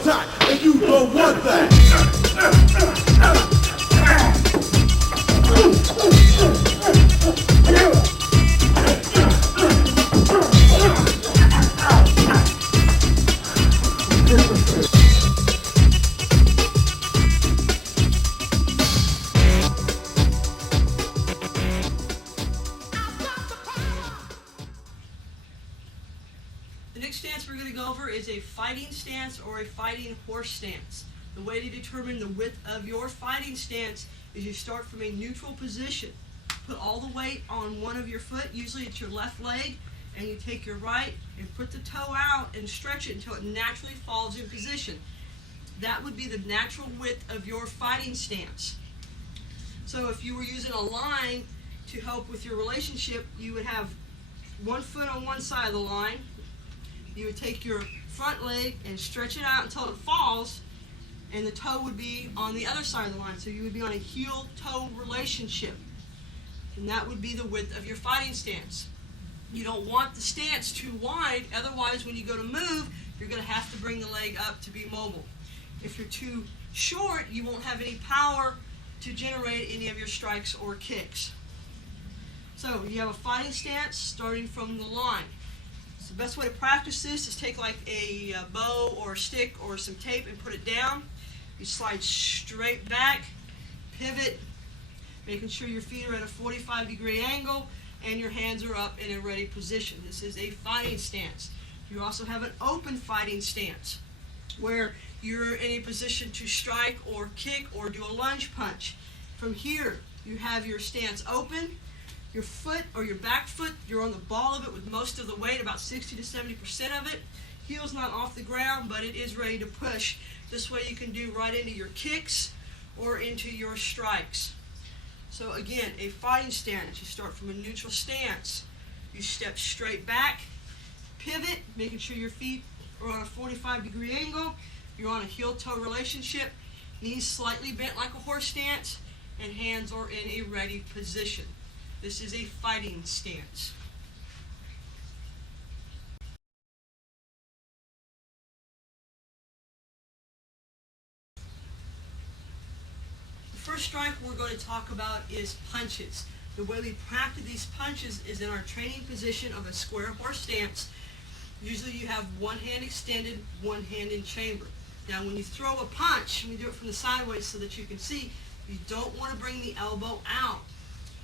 attack, and you don't want that. The next stance we're going to go over is a fighting stance or a fighting horse stance. The way to determine the width of your fighting stance is you start from a neutral position. Put all the weight on one of your foot, usually it's your left leg, and you take your right and put the toe out and stretch it until it naturally falls in position. That would be the natural width of your fighting stance. So if you were using a line to help with your relationship, you would have one foot on one side of the line. You would take your front leg and stretch it out until it falls, and the toe would be on the other side of the line. So you would be on a heel-toe relationship, and that would be the width of your fighting stance. You don't want the stance too wide, otherwise when you go to move, you're going to have to bring the leg up to be mobile. If you're too short, you won't have any power to generate any of your strikes or kicks. So you have a fighting stance starting from the line. So the best way to practice this is take like a bow or a stick or some tape and put it down. You slide straight back, pivot, making sure your feet are at a 45-degree angle and your hands are up in a ready position. This is a fighting stance. You also have an open fighting stance where you're in a position to strike or kick or do a lunge punch. From here, you have your stance open. Your foot or your back foot, you're on the ball of it with most of the weight, about 60 to 70% of it. Heel's not off the ground, but it is ready to push. This way you can do right into your kicks or into your strikes. So again, a fighting stance, you start from a neutral stance. You step straight back, pivot, making sure your feet are on a 45-degree angle. You're on a heel-toe relationship, knees slightly bent like a horse stance, and hands are in a ready position. This is a fighting stance. The first strike we're going to talk about is punches. The way we practice these punches is in our training position of a square horse stance. Usually you have one hand extended, one hand in chamber. Now when you throw a punch, and we do it from the sideways so that you can see, you don't want to bring the elbow out.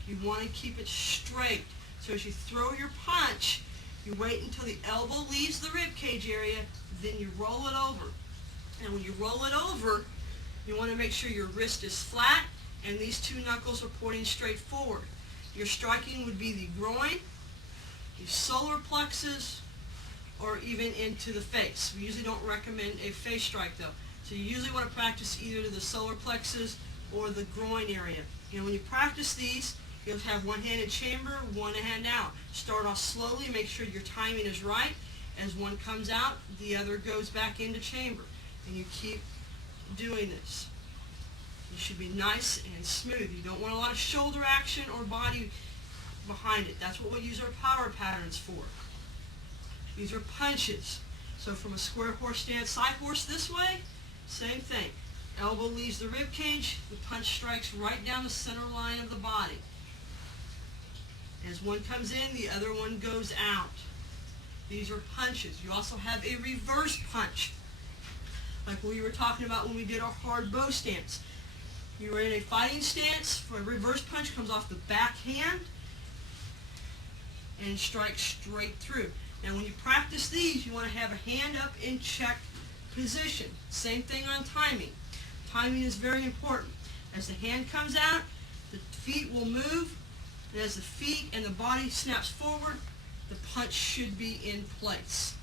You want to keep it straight. So as you throw your punch, you wait until the elbow leaves the rib cage area, then you roll it over. And when you roll it over, you want to make sure your wrist is flat and these two knuckles are pointing straight forward. Your striking would be the groin, the solar plexus, or even into the face. We usually don't recommend a face strike though. So you usually want to practice either to the solar plexus or the groin area. And when you practice these, you'll have one hand in chamber, one hand out. Start off slowly, make sure your timing is right. As one comes out, the other goes back into chamber. And you keep doing this. You should be nice and smooth. You don't want a lot of shoulder action or body behind it. That's what we use our power patterns for. These are punches. So from a square horse stance, side horse this way, same thing. Elbow leaves the rib cage, the punch strikes right down the center line of the body. As one comes in, the other one goes out. These are punches. You also have a reverse punch, like we were talking about when we did our hard bow stance. You are in a fighting stance. For a reverse punch comes off the back hand and strikes straight through. Now when you practice these, you want to have a hand up in check position. Same thing on timing. Timing is very important. As the hand comes out, the feet will move, and as the feet and the body snaps forward, the punch should be in place.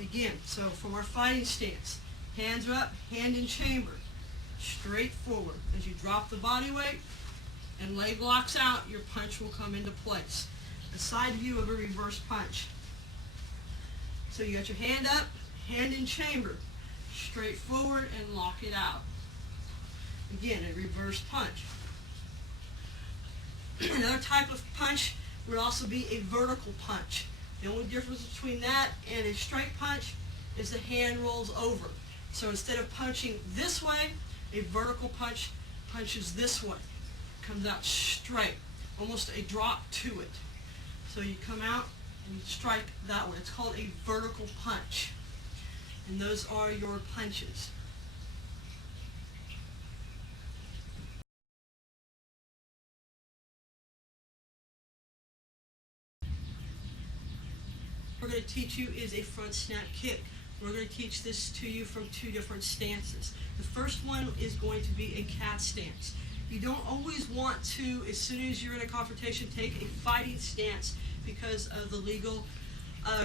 Again, so from our fighting stance, hands are up, hand in chamber, straight forward. As you drop the body weight and leg locks out, your punch will come into place. A side view of a reverse punch. So you got your hand up, hand in chamber, straight forward and lock it out. Again, a reverse punch. Another type of punch would also be a vertical punch. The only difference between that and a straight punch is the hand rolls over. So instead of punching this way, a vertical punch punches this way. Comes out straight, almost a drop to it. So you come out and you strike that way. It's called a vertical punch. And those are your punches. We're going to teach you is a front snap kick. We're going to teach this to you from two different stances. The first one is going to be a cat stance. You don't always want to, as soon as you're in a confrontation, take a fighting stance because of the legal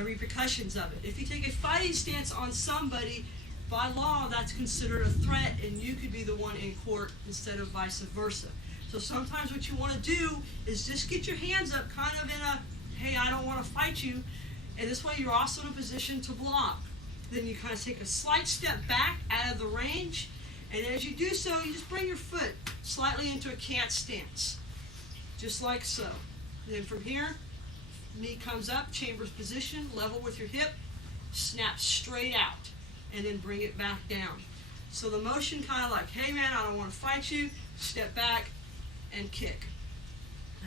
repercussions of it. If you take a fighting stance on somebody, by law that's considered a threat and you could be the one in court instead of vice versa. So sometimes what you want to do is just get your hands up kind of in a, hey, I don't want to fight you, and this way you're also in a position to block. Then you kind of take a slight step back out of the range, and as you do so, you just bring your foot slightly into a cat stance, just like so. And then from here, knee comes up, chamber's position, level with your hip, snap straight out, and then bring it back down. So the motion kind of like, hey man, I don't want to fight you, step back and kick.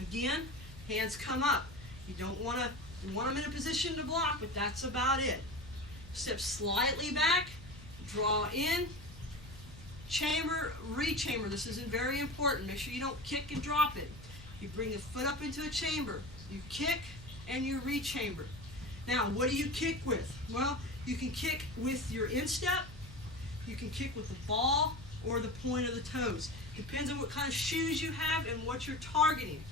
Again, hands come up. You don't want to, you want them in a position to block, but that's about it. Step slightly back, draw in, chamber, re-chamber. This is very important. Make sure you don't kick and drop it. You bring the foot up into a chamber, you kick, and you re-chamber. Now, what do you kick with? Well, you can kick with your instep, you can kick with the ball, or the point of the toes. Depends on what kind of shoes you have and what you're targeting.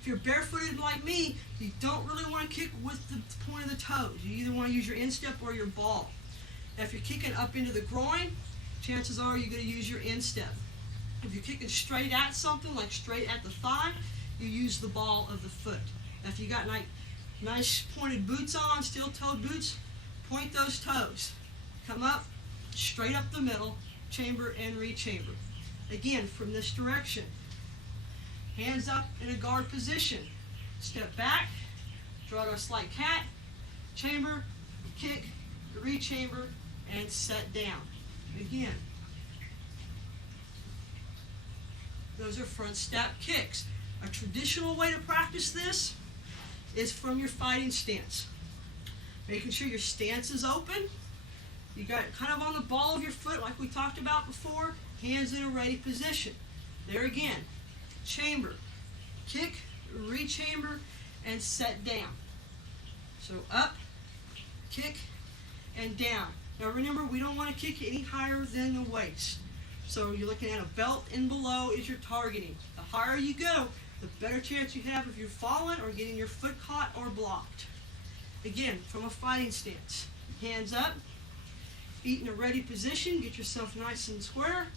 If you're barefooted like me, you don't really want to kick with the point of the toes. You either want to use your instep or your ball. Now, if you're kicking up into the groin, chances are you're going to use your instep. If you're kicking straight at something, like straight at the thigh, you use the ball of the foot. Now, if you got nice pointed boots on, steel-toed boots, point those toes. Come up, straight up the middle, chamber and re-chamber. Again, from this direction. Hands up in a guard position. Step back, draw to a slight cat, chamber, kick, re-chamber, and set down. Again. Those are front step kicks. A traditional way to practice this is from your fighting stance. Making sure your stance is open. You got it kind of on the ball of your foot like we talked about before. Hands in a ready position. There again. Chamber, kick, re-chamber, and set down. So up, kick, and down. Now remember, we don't want to kick any higher than the waist. So you're looking at a belt and below is your targeting. The higher you go, the better chance you have of you falling or getting your foot caught or blocked. Again, from a fighting stance. Hands up, feet in a ready position, get yourself nice and square,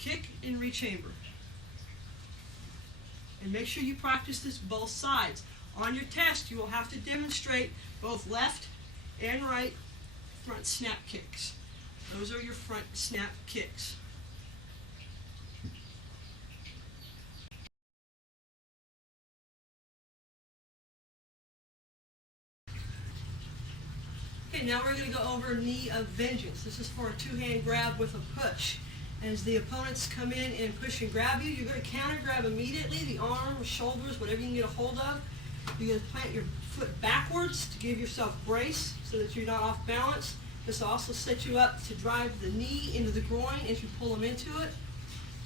kick and re-chamber. And make sure you practice this both sides. On your test, you will have to demonstrate both left and right front snap kicks. Those are your front snap kicks. Okay, now we're going to go over knee of vengeance. This is for a two-hand grab with a push. As the opponents come in and push and grab you, you're going to counter grab immediately, the arm, shoulders, whatever you can get a hold of. You're going to plant your foot backwards to give yourself brace so that you're not off balance. This will also set you up to drive the knee into the groin as you pull them into it.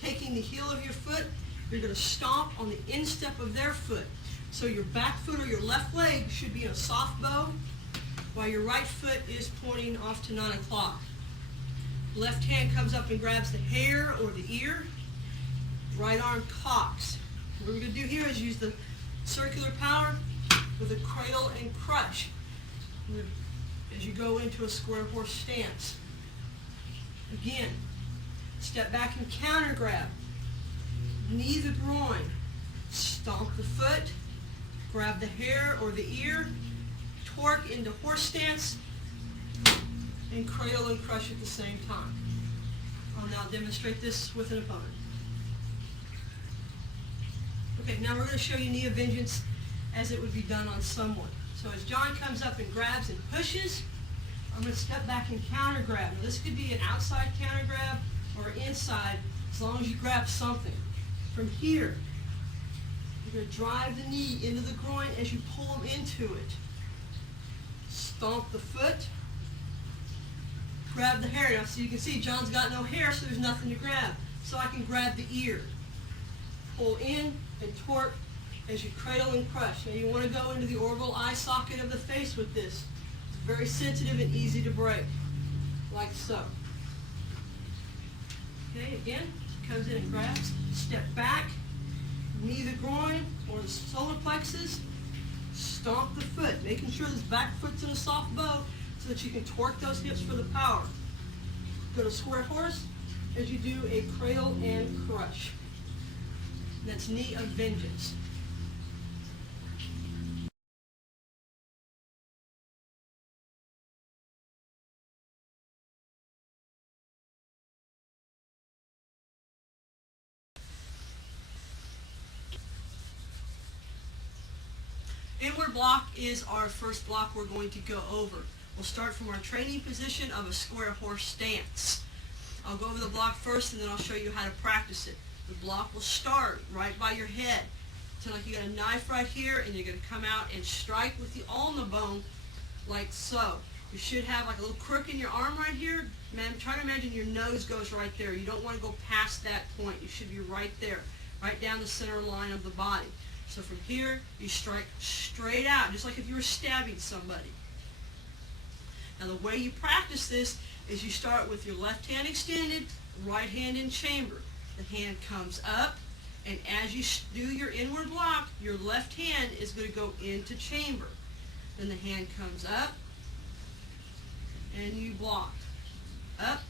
Taking the heel of your foot, you're going to stomp on the instep of their foot. So your back foot or your left leg should be in a soft bow, while your right foot is pointing off to 9 o'clock. Left hand comes up and grabs the hair or the ear. Right arm cocks. What we're going to do here is use the circular power with a cradle and crush as you go into a square horse stance. Again, step back and counter grab. Knee the groin. Stomp the foot. Grab the hair or the ear. Torque into horse stance. And cradle and crush at the same time. I'll now demonstrate this with an opponent. Okay, now we're going to show you knee of vengeance as it would be done on someone. So as John comes up and grabs and pushes, I'm going to step back and counter grab. Now this could be an outside counter grab or inside, as long as you grab something. From here, you're going to drive the knee into the groin as you pull them into it. Stomp the foot. Grab the hair. Now so you can see John's got no hair, so there's nothing to grab. So I can grab the ear. Pull in and torque as you cradle and crush. Now you want to go into the orbital eye socket of the face with this. It's very sensitive and easy to break, like so. Okay, again, comes in and grabs, step back, knee the groin or the solar plexus, stomp the foot, making sure this back foot's in a soft bow so that you can torque those hips for the power. Go to square horse as you do a cradle and crush. That's knee of vengeance. Inward block is our first block we're going to go over. We'll start from our training position of a square horse stance. I'll go over the block first and then I'll show you how to practice it. The block will start right by your head. So like you got a knife right here and you're going to come out and strike with the ulna bone like so. You should have like a little crook in your arm right here. Man, try to imagine your nose goes right there. You don't want to go past that point. You should be right there, right down the center line of the body. So from here, you strike straight out, just like if you were stabbing somebody. Now the way you practice this is you start with your left hand extended, right hand in chamber. The hand comes up, and as you do your inward block, your left hand is going to go into chamber. Then the hand comes up, and you block. Up,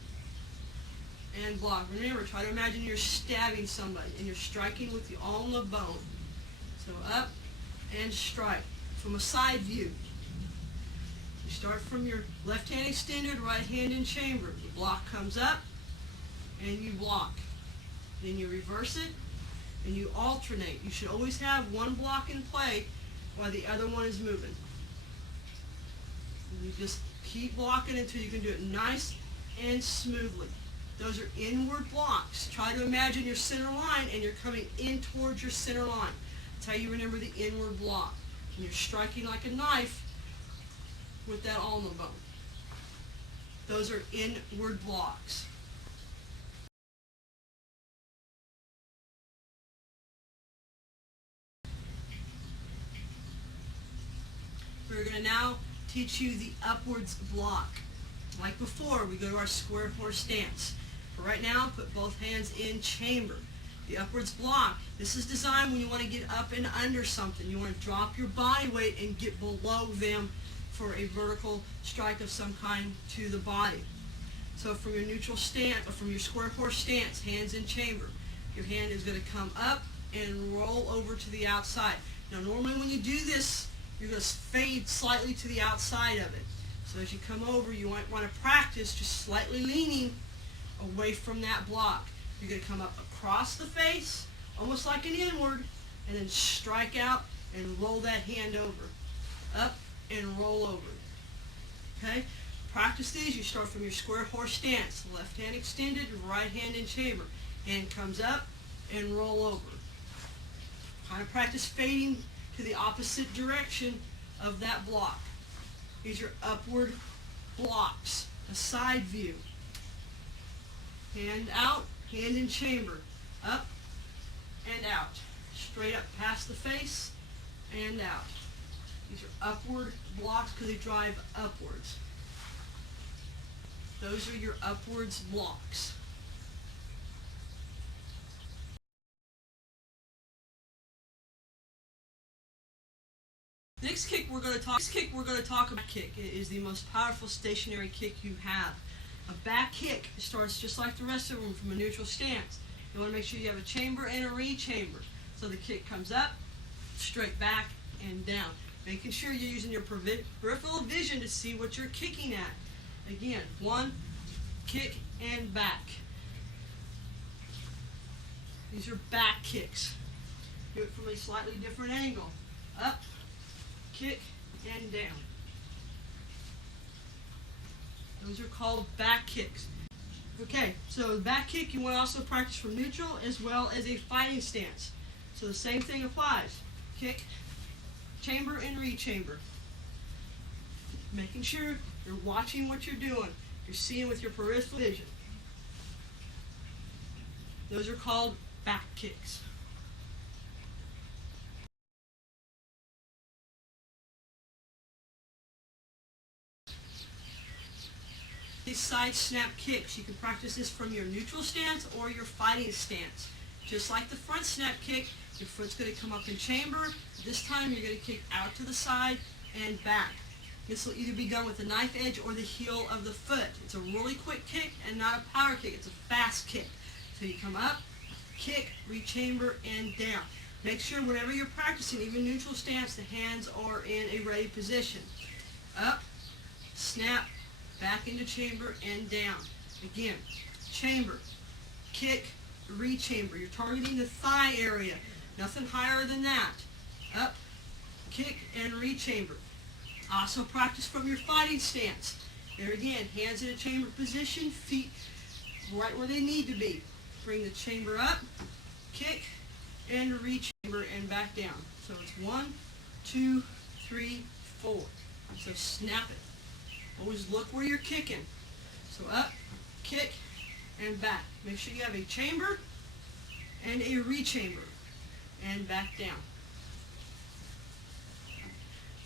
and block. Remember, try to imagine you're stabbing somebody, and you're striking with the ulna bone. So up and strike from a side view. You start from your left hand extended, right hand in chamber. The block comes up and you block. Then you reverse it and you alternate. You should always have one block in play while the other one is moving. And you just keep blocking until you can do it nice and smoothly. Those are inward blocks. Try to imagine your center line and you're coming in towards your center line. That's how you remember the inward block. And you're striking like a knife with that ulna bone. Those are inward blocks. We're going to now teach you the upwards block. Like before, we go to our square horse stance. For right now, put both hands in chamber. The upwards block, this is designed when you want to get up and under something. You want to drop your body weight and get below them for a vertical strike of some kind to the body. So from your neutral stance, or from your square horse stance, hands in chamber, your hand is going to come up and roll over to the outside. Now normally when you do this, you're going to fade slightly to the outside of it. So as you come over, you might want to practice just slightly leaning away from that block. You're going to come up across the face, almost like an inward, and then strike out and roll that hand over. Up and roll over. Okay? Practice these. You start from your square horse stance. Left hand extended, right hand in chamber. Hand comes up and roll over. Kind of practice fading to the opposite direction of that block. These are upward blocks. A side view. Hand out, hand in chamber. Up and out. Straight up past the face and out. These are upward blocks because they drive upwards. Those are your upwards blocks. Next kick we're going to talk about. Kick is the most powerful stationary kick you have. A back kick starts just like the rest of them from a neutral stance. You want to make sure you have a chamber and a re-chamber. So the kick comes up, straight back, and down. Making sure you're using your peripheral vision to see what you're kicking at. Again, one, kick, and back. These are back kicks. Do it from a slightly different angle. Up, kick, and down. Those are called back kicks. Okay, so the back kick you want to also practice from neutral as well as a fighting stance. So the same thing applies. Kick, chamber, and re-chamber. Making sure you're watching what you're doing. You're seeing with your peripheral vision. Those are called back kicks. These side snap kicks, you can practice this from your neutral stance or your fighting stance. Just like the front snap kick, your foot's going to come up in chamber. This time you're going to kick out to the side and back. This will either be done with the knife edge or the heel of the foot. It's a really quick kick and not a power kick. It's a fast kick. So you come up, kick, re-chamber, and down. Make sure whenever you're practicing, even neutral stance, the hands are in a ready position. Up, snap, back into chamber, and down. Again, chamber, kick, re-chamber. You're targeting the thigh area. Nothing higher than that. Up, kick, and re-chamber. Also practice from your fighting stance. There again, hands in a chamber position, feet right where they need to be. Bring the chamber up, kick, and re-chamber, and back down. So it's 1, 2, 3, 4. So snap it. Always look where you're kicking. So up, kick, and back. Make sure you have a chamber and a re-chamber, and back down.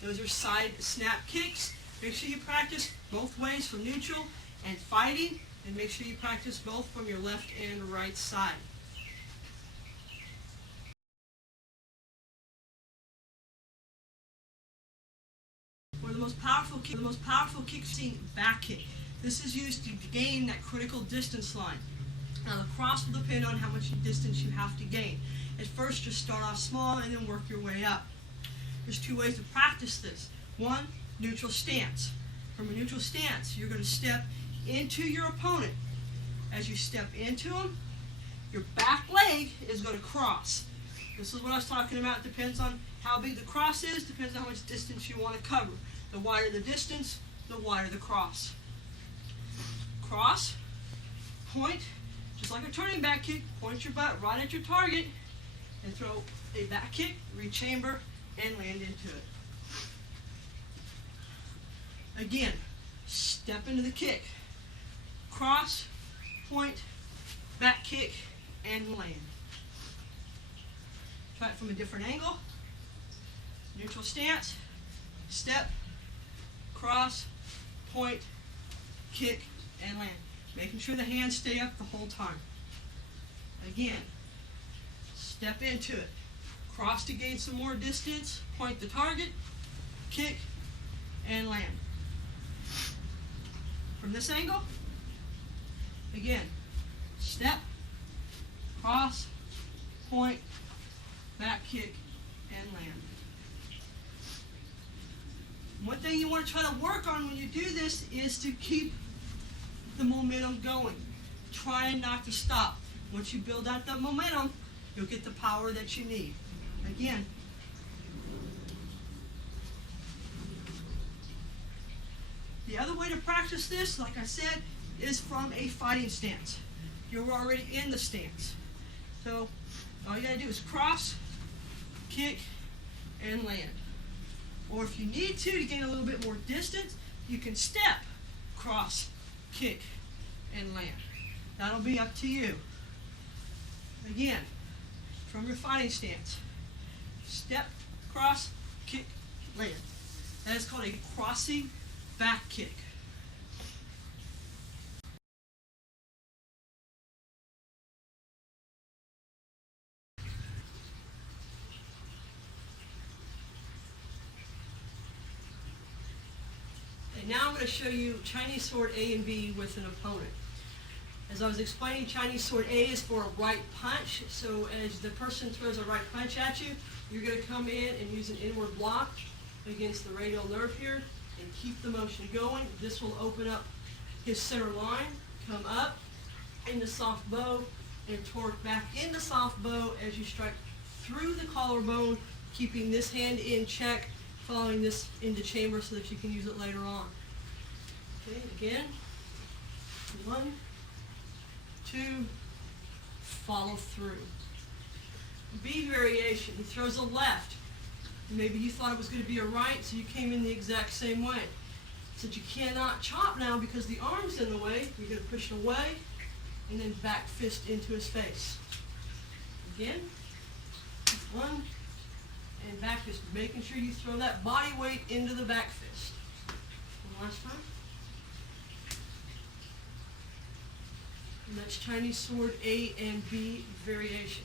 Those are side snap kicks. Make sure you practice both ways from neutral and fighting, and make sure you practice both from your left and right side. For the most powerful kicks, back kick. This is used to gain that critical distance line. Now the cross will depend on how much distance you have to gain. At first, just start off small and then work your way up. There's 2 ways to practice this. 1, neutral stance. From a neutral stance, you're going to step into your opponent. As you step into him, your back leg is going to cross. This is what I was talking about. Depends on how big the cross is, depends on how much distance you want to cover. The wider the distance, the wider the cross. Cross, point, just like a turning back kick, point your butt right at your target, and throw a back kick, re-chamber, and land into it. Again, step into the kick. Cross, point, back kick, and land. Try it from a different angle. Neutral stance, step, cross, point, kick, and land. Making sure the hands stay up the whole time. Again, step into it. Cross to gain some more distance, point the target, kick, and land. From this angle, again, step, cross, point, back kick, and land. One thing you want to try to work on when you do this is to keep the momentum going. Try not to stop. Once you build out that momentum, you'll get the power that you need. Again, the other way to practice this, like I said, is from a fighting stance. You're already in the stance. So all you gotta do is cross, kick, and land. Or if you need to gain a little bit more distance, you can step, cross, kick, and land. That'll be up to you. Again, from your fighting stance, step, cross, kick, land. That is called a crossing back kick. And now I'm going to show you Chinese sword A and B with an opponent. As I was explaining, Chinese sword A is for a right punch. So as the person throws a right punch at you, you're going to come in and use an inward block against the radial nerve here and keep the motion going. This will open up his center line, come up into soft bow, and torque back into soft bow as you strike through the collarbone, keeping this hand in check, following this into chamber so that you can use it later on. Okay, again. 1, 2, follow through. B variation, he throws a left. Maybe you thought it was going to be a right, so you came in the exact same way. Since you cannot chop now because the arm's in the way, you're going to push it away and then back fist into his face. Again, 1, and back fist, making sure you throw that body weight into the back fist. One last time. And that's Chinese sword A and B variation.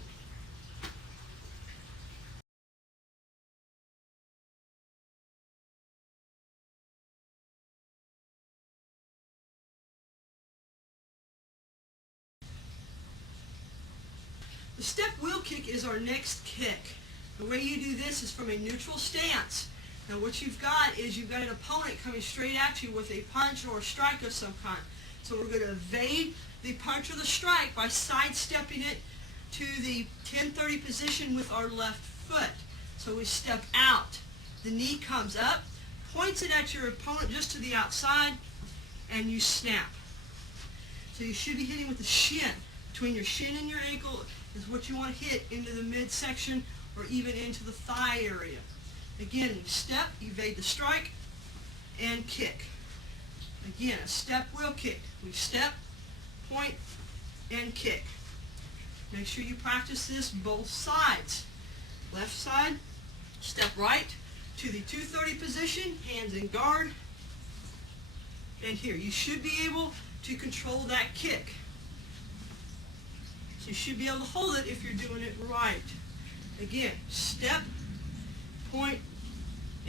The step wheel kick is our next kick. The way you do this is from a neutral stance. Now what you've got is you've got an opponent coming straight at you with a punch or a strike of some kind. So we're going to evade the punch or the strike by sidestepping it to the 10-30 position with our left foot. So we step out. The knee comes up, points it at your opponent just to the outside, and you snap. So you should be hitting with the shin. Between your shin and your ankle is what you want to hit into the midsection or even into the thigh area. Again, you step, evade the strike, and kick. Again, a step wheel kick. We step, point, and kick. Make sure you practice this both sides. Left side, step right to the 230 position, hands in guard, and here. You should be able to control that kick. So you should be able to hold it if you're doing it right. Again, step, point,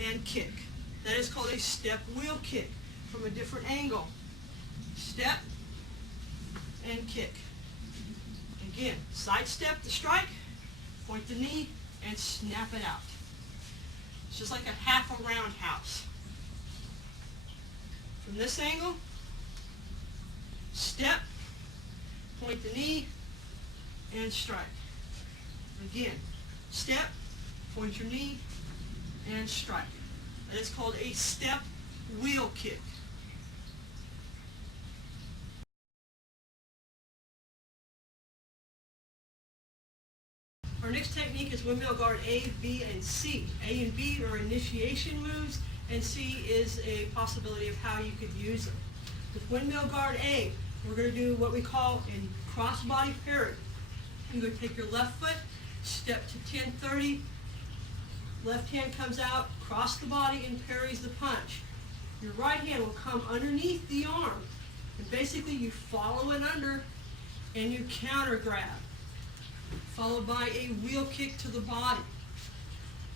and kick. That is called a step wheel kick from a different angle. Step and kick. Again, sidestep the strike, point the knee, and snap it out. It's just like a half a roundhouse. From this angle, step, point the knee, and strike. Again, step, point your knee, and strike. That is called a step wheel kick. Our next technique is windmill guard A, B, and C. A and B are initiation moves, and C is a possibility of how you could use them. With windmill guard A, we're going to do what we call a crossbody parry. You're going to take your left foot, step to 10-30, left hand comes out, cross the body, and parries the punch. Your right hand will come underneath the arm, and basically you follow it under, and you counter grab, followed by a wheel kick to the body.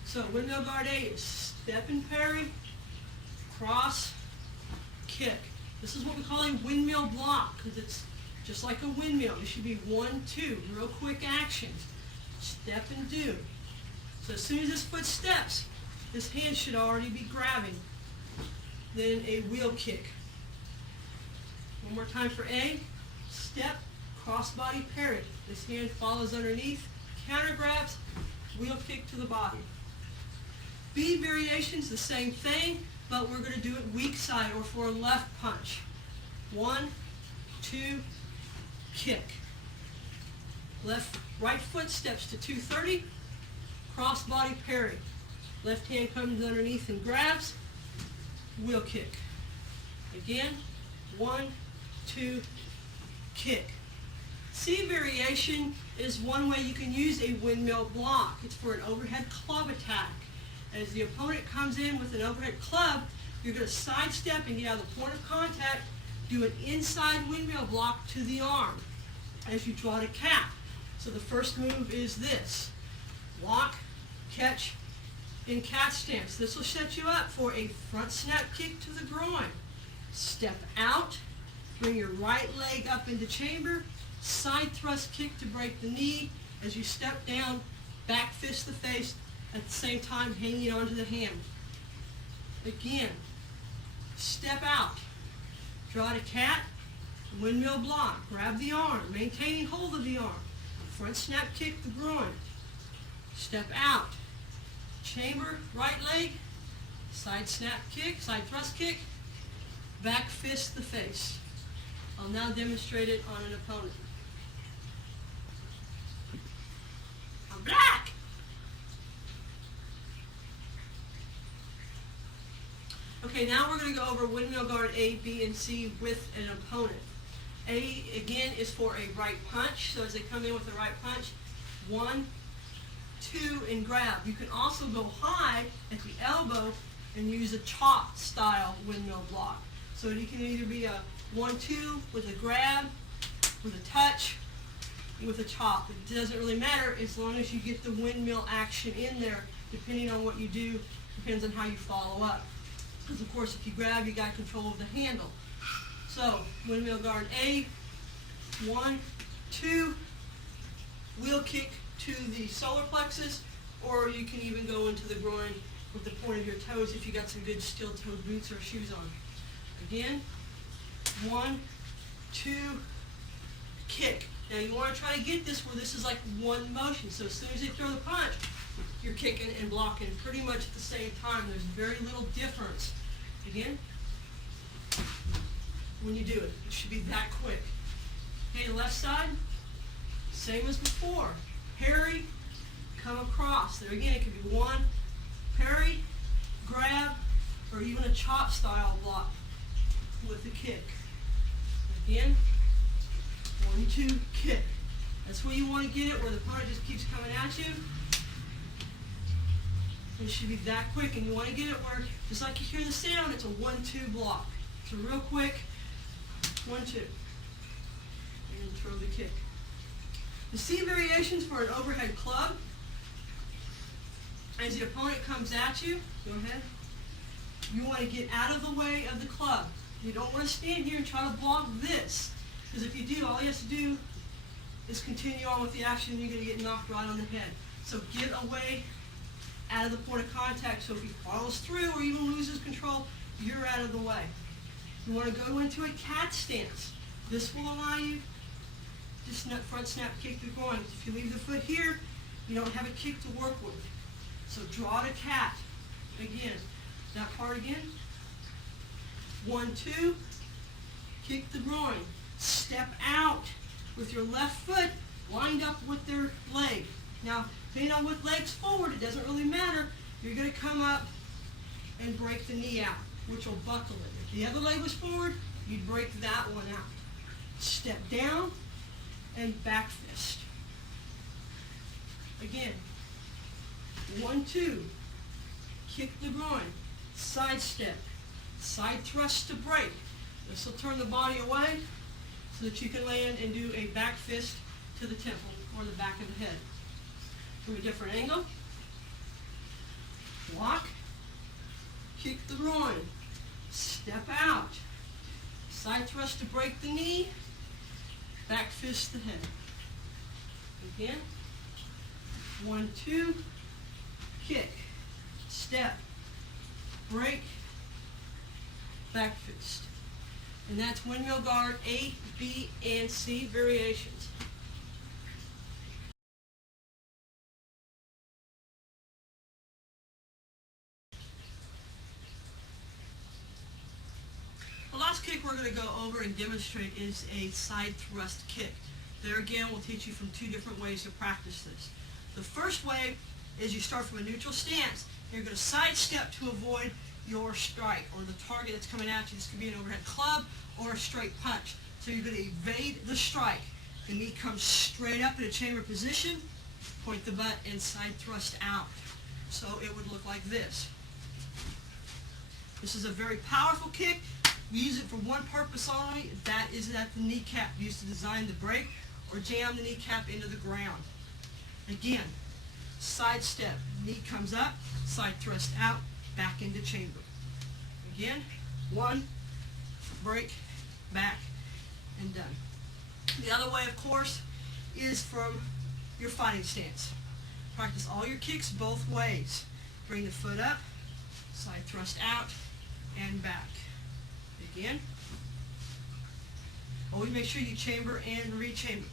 So windmill guard A is step and parry, cross, kick. This is what we call a windmill block, because it's just like a windmill. It should be 1, 2, real quick actions. Step and do. So as soon as this foot steps, this hand should already be grabbing. Then a wheel kick. One more time for A. Step, crossbody parry. This hand follows underneath, counter grabs, wheel kick to the body. B variation's the same thing, but we're going to do it weak side or for a left punch. 1, 2, kick. Right foot steps to 230, crossbody parry. Left hand comes underneath and grabs, wheel kick. Again, 1, 2, kick. C variation is one way you can use a windmill block. It's for an overhead club attack. As the opponent comes in with an overhead club, you're going to sidestep and get out of the point of contact, do an inside windmill block to the arm as you draw to cat. So the first move is this. Lock, catch, in cat stance. This will set you up for a front snap kick to the groin. Step out, bring your right leg up into chamber, side thrust kick to break the knee. As you step down, back fist the face, at the same time hanging onto the hand. Again, step out, draw to cat, windmill block, grab the arm, maintaining hold of the arm, front snap kick the groin, step out, chamber, right leg, side snap kick, side thrust kick, back fist the face. I'll now demonstrate it on an opponent. I'm black! Okay, now we're going to go over windmill guard A, B, and C with an opponent. A, again, is for a right punch. So as they come in with the right punch, 1, 2, and grab. You can also go high at the elbow and use a chop style windmill block. So it can either be a 1-2 with a grab, with a touch, with a chop. It doesn't really matter as long as you get the windmill action in there. Depending on what you do, depends on how you follow up. Because of course if you grab, you got control of the handle. So windmill guard A, 1, 2, wheel kick to the solar plexus, or you can even go into the groin with the point of your toes if you got some good steel-toed boots or shoes on. Again, 1, 2, kick. Now you want to try to get this where this is like one motion. So as soon as they throw the punch, you're kicking and blocking pretty much at the same time. There's very little difference. Again, when you do it, it should be that quick. Okay, left side, same as before. Parry, come across. There again, it could be 1, parry, grab, or even a chop style block with a kick. Again, 1, 2, kick. That's where you want to get it, where the opponent just keeps coming at you. It should be that quick, and you want to get it where, just like you hear the sound, it's a 1-2 block. So real quick, 1, 2, and then throw the kick. The C variations for an overhead club. As the opponent comes at you, go ahead. You want to get out of the way of the club. You don't want to stand here and try to block this, because if you do, all you have to do is continue on with the action, and you're going to get knocked right on the head. So get away out of the point of contact, so if he follows through or even loses control, you're out of the way. You want to go into a cat stance. This will allow you to front snap kick the groin. If you leave the foot here, you don't have a kick to work with. So draw to cat. Again, that part again. 1, 2, kick the groin. Step out with your left foot lined up with their leg. Now, depending on what leg's forward, it doesn't really matter. You're going to come up and break the knee out, which will buckle it. If the other leg was forward, you'd break that one out. Step down and back fist. Again, 1, 2, kick the groin, side step, side thrust to break. This will turn the body away so that you can land and do a back fist to the temple or the back of the head. From a different angle, block, kick the groin, step out, side thrust to break the knee, back fist the head. Again, 1, 2, kick, step, break, back fist. And that's windmill guard A, B, and C variations. The last kick we're going to go over and demonstrate is a side thrust kick. There again, we'll teach you from 2 different ways to practice this. The first way is you start from a neutral stance. You're going to side step to avoid your strike or the target that's coming at you. This could be an overhead club or a straight punch. So you're going to evade the strike. The knee comes straight up in a chamber position, point the butt, and side thrust out. So it would look like this. This is a very powerful kick. We use it for one purpose only. That is at the kneecap, used to design the break or jam the kneecap into the ground. Again, side step, knee comes up, side thrust out, back into chamber. Again, 1, break, back, and done. The other way, of course, is from your fighting stance. Practice all your kicks both ways. Bring the foot up, side thrust out, and back. Again. Always make sure you chamber and rechamber.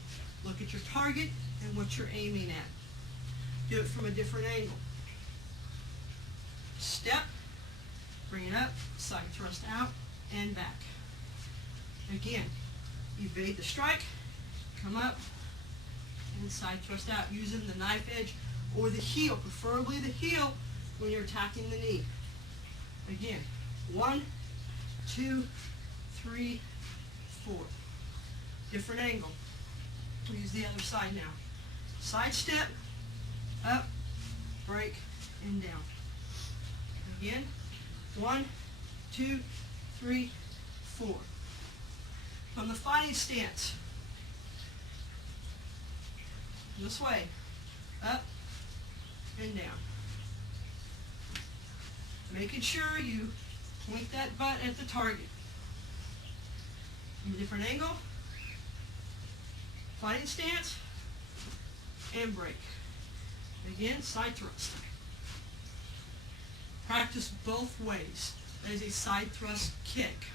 Look at your target and what you're aiming at. Do it from a different angle. Step, bring it up, side thrust out, and back. Again, evade the strike, come up, and side thrust out using the knife edge or the heel, preferably the heel when you're attacking the knee. Again, 1, 2, 3, 4. Different angle. We'll use the other side now. Side step, up, break, and down. Again, 1, 2, 3, 4. From the fighting stance, this way, up and down. Making sure you point that butt at the target. From a different angle, fighting stance, and break. Again, side thrust. Practice both ways. That is a side thrust kick.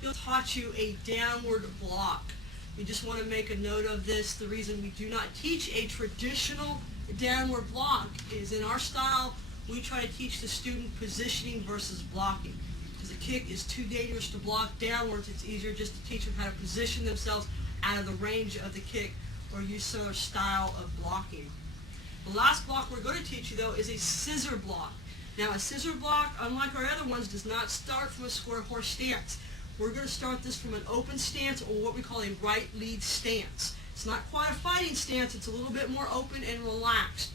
Bill taught you a downward block. We just want to make a note of this. The reason we do not teach a traditional downward block is in our style, we try to teach the student positioning versus blocking. Because a kick is too dangerous to block downwards, it's easier just to teach them how to position themselves out of the range of the kick or use some other style of blocking. The last block we're going to teach you, though, is a scissor block. Now, a scissor block, unlike our other ones, does not start from a square horse stance. We're going to start this from an open stance, or what we call a right lead stance. It's not quite a fighting stance, it's a little bit more open and relaxed.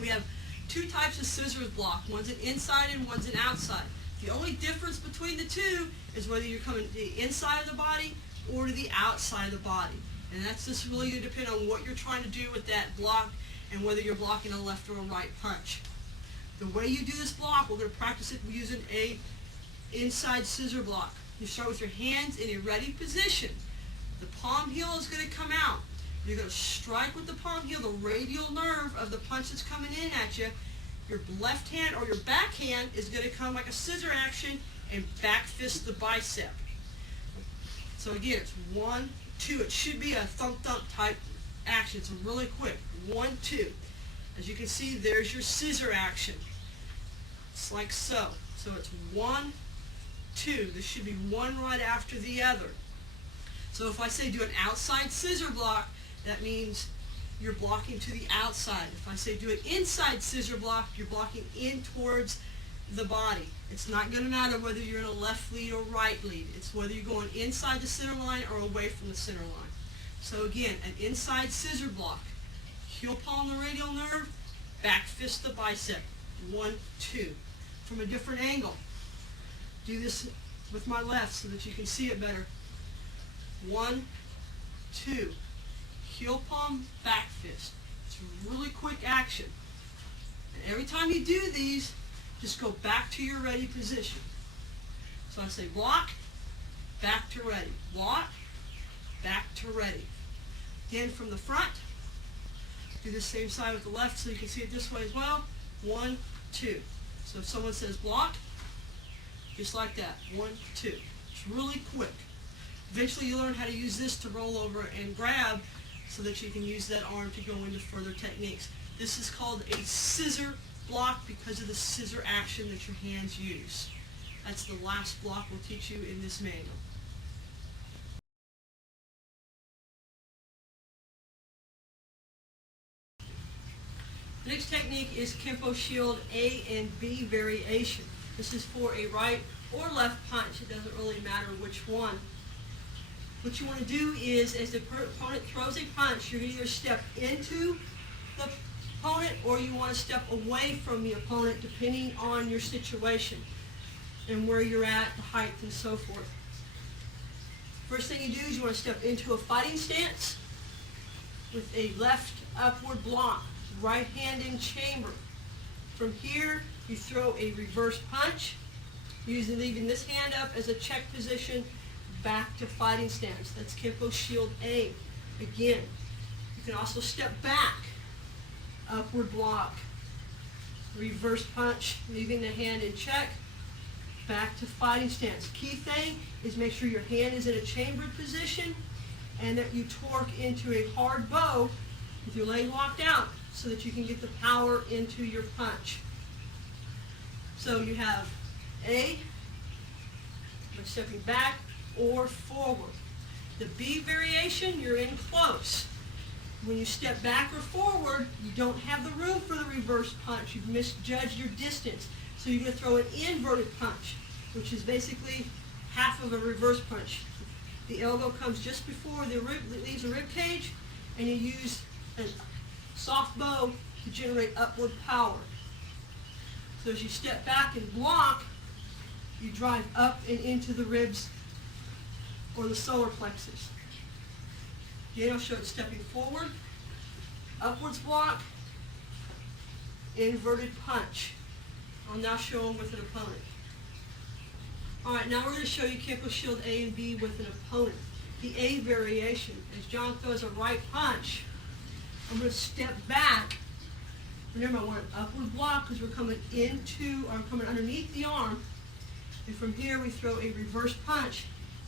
We have two types of scissors block. One's an inside and one's an outside. The only difference between the two is whether you're coming to the inside of the body or to the outside of the body. And that's just really going to depend on what you're trying to do with that block and whether you're blocking a left or a right punch. The way you do this block, we're going to practice it using a inside scissor block. You start with your hands in a ready position. The palm heel is going to come out. You're going to strike with the palm heel, the radial nerve of the punch that's coming in at you. Your left hand or your back hand is going to come like a scissor action and back fist the bicep. So again, it's 1, 2. It should be a thump type action. It's really quick. 1, 2. As you can see, there's your scissor action. It's like so. So it's 1, 2. This should be one right after the other. So if I say do an outside scissor block, that means you're blocking to the outside. If I say do an inside scissor block, you're blocking in towards the body. It's not going to matter whether you're in a left lead or right lead. It's whether you're going inside the center line or away from the center line. So again, an inside scissor block. Heel palm the radial nerve, back fist the bicep. 1, 2. From a different angle. Do this with my left so that you can see it better. 1, 2. Heel palm, back fist. It's a really quick action. And every time you do these, just go back to your ready position. So I say block, back to ready. Block, back to ready. Again, from the front, do the same side with the left so you can see it this way as well. 1, 2. So if someone says block, just like that. 1, 2. It's really quick. Eventually you'll learn how to use this to roll over and grab so that you can use that arm to go into further techniques. This is called a scissor block because of the scissor action that your hands use. That's the last block we'll teach you in this manual. The next technique is Kempo Shield A and B variation. This is for a right or left punch. It doesn't really matter which one. What you want to do is, as the opponent throws a punch, you're going to either step into the opponent or you want to step away from the opponent depending on your situation and where you're at, the height, and so forth. First thing you do is you want to step into a fighting stance with a left upward block, right hand in chamber. From here, you throw a reverse punch, using leaving this hand up as a check position, back to fighting stance. That's Kenpo Shield A. Again, you can also step back, upward block, reverse punch, leaving the hand in check, back to fighting stance. Key thing is make sure your hand is in a chambered position and that you torque into a hard bow with your leg locked out so that you can get the power into your punch. So you have A, by stepping back or forward. The B variation, you're in close. When you step back or forward, you don't have the room for the reverse punch. You've misjudged your distance. So you're going to throw an inverted punch, which is basically half of a reverse punch. The elbow comes just before the rib, it leaves the rib cage, and you use a soft bow to generate upward power. So as you step back and block, you drive up and into the ribs or the solar plexus. Again, I'll show it stepping forward, upwards block, inverted punch. I'll now show them with an opponent. All right, now we're going to show you Kempo Shield A and B with an opponent. The A variation, as John throws a right punch, I'm going to step back. Remember, I want an upward block because we're coming coming underneath the arm. And from here, we throw a reverse punch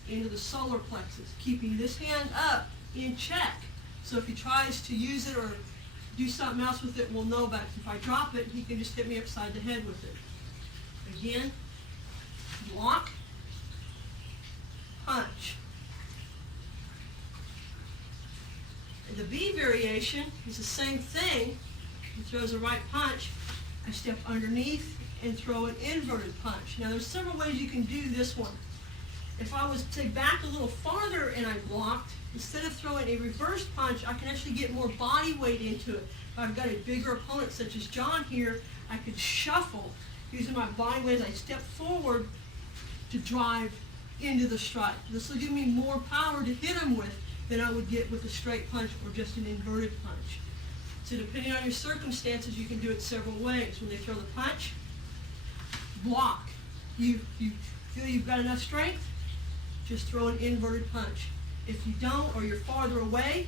into the solar plexus, keeping this hand up in check. So if he tries to use it or do something else with it, we'll know about it. If I drop it, he can just hit me upside the head with it. Again, block, punch. And the B variation is the same thing. He throws a right punch. I step underneath and throw an inverted punch. Now there's several ways you can do this one. If I was to back a little farther and I blocked, instead of throwing a reverse punch, I can actually get more body weight into it. If I've got a bigger opponent such as John here, I could shuffle using my body weight as I step forward to drive into the strike. This will give me more power to hit him with than I would get with a straight punch or just an inverted punch. So depending on your circumstances, you can do it several ways. When they throw the punch, block. You feel you've got enough strength, just throw an inverted punch. If you don't, or you're farther away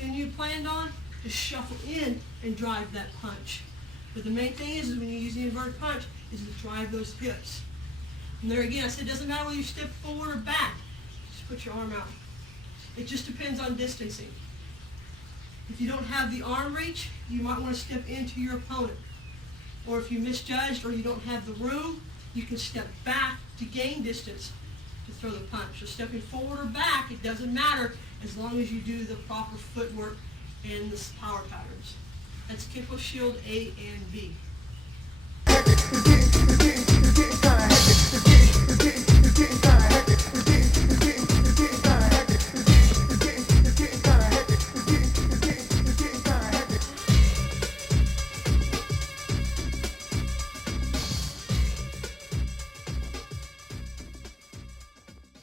than you planned on, just shuffle in and drive that punch. But the main thing is when you use the inverted punch, is to drive those hips. And there again, I said it doesn't matter whether you step forward or back. Just put your arm out. It just depends on distancing. If you don't have the arm reach, you might want to step into your opponent. Or if you misjudged or you don't have the room, you can step back to gain distance to throw the punch. So stepping forward or back, it doesn't matter as long as you do the proper footwork and the power patterns. That's Kempo Shield A and B.